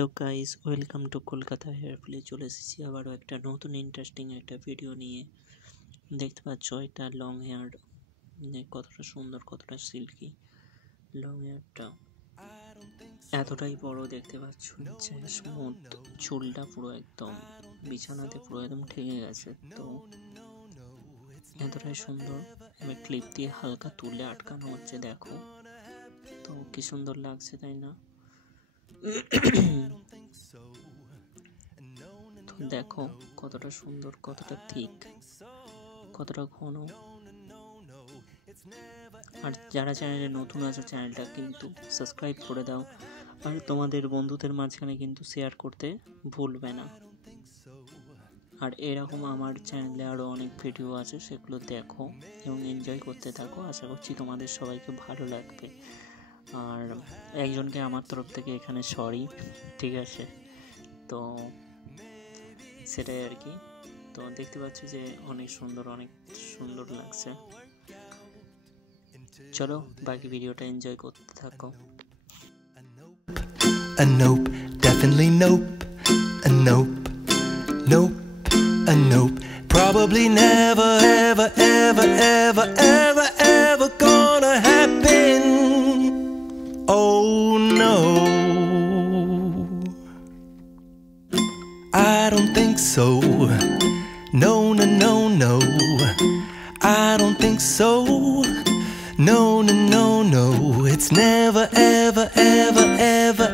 Hello guys, welcome to Kolkata hair play. চলে এসেছি আবারও একটা নতুন ইন্টারেস্টিং একটা ভিডিও নিয়ে। দেখতে পাচ্ছ এটা লং হেয়ার, কতটা সুন্দর, কতটা সিল্কি লং হেয়ারটা, এতটাই বড় দেখতে পাচ্ছ। নিচে স্মুথ চুলটা পুরো একদম বিছানাতে পুরো একদম ঠেকে গেছে, তো এতটাই সুন্দর। আমি ক্লিপ দিয়ে হালকা তুলে আটকানো হচ্ছে, দেখো তো কি সুন্দর লাগছে, তাই না? দেখো কতটা সুন্দর, কতটা থিক, কতটা ঘন। আর যারা চ্যানেলে নতুন আছো চ্যানেলটা কিন্তু সাবস্ক্রাইব করে দাও, আর তোমাদের বন্ধুদের মাঝখানে কিন্তু শেয়ার করতে ভুলবে না। আর এরকম আমার চ্যানেলে আরও অনেক ভিডিও আছে, সেগুলো দেখো এবং এনজয় করতে থাকো। আশা করছি তোমাদের সবাইকে ভালো লাগবে। আর একজনকে আমার তরফ থেকে এখানে সরি, ঠিক আছে? তো সেটাই আর কি। তো দেখতে পাচ্ছ যে অনেক সুন্দর লাগছে। চলো বাকি ভিডিওটা এনজয় করতে থাকো। A nope, definitely nope. A nope, nope, a nope. Probably never, ever, ever, ever, ever, ever gonna happen. Oh no, I don't think so. No, no, no, no, I don't think so. No, no, no, no, it's never, ever, ever, ever,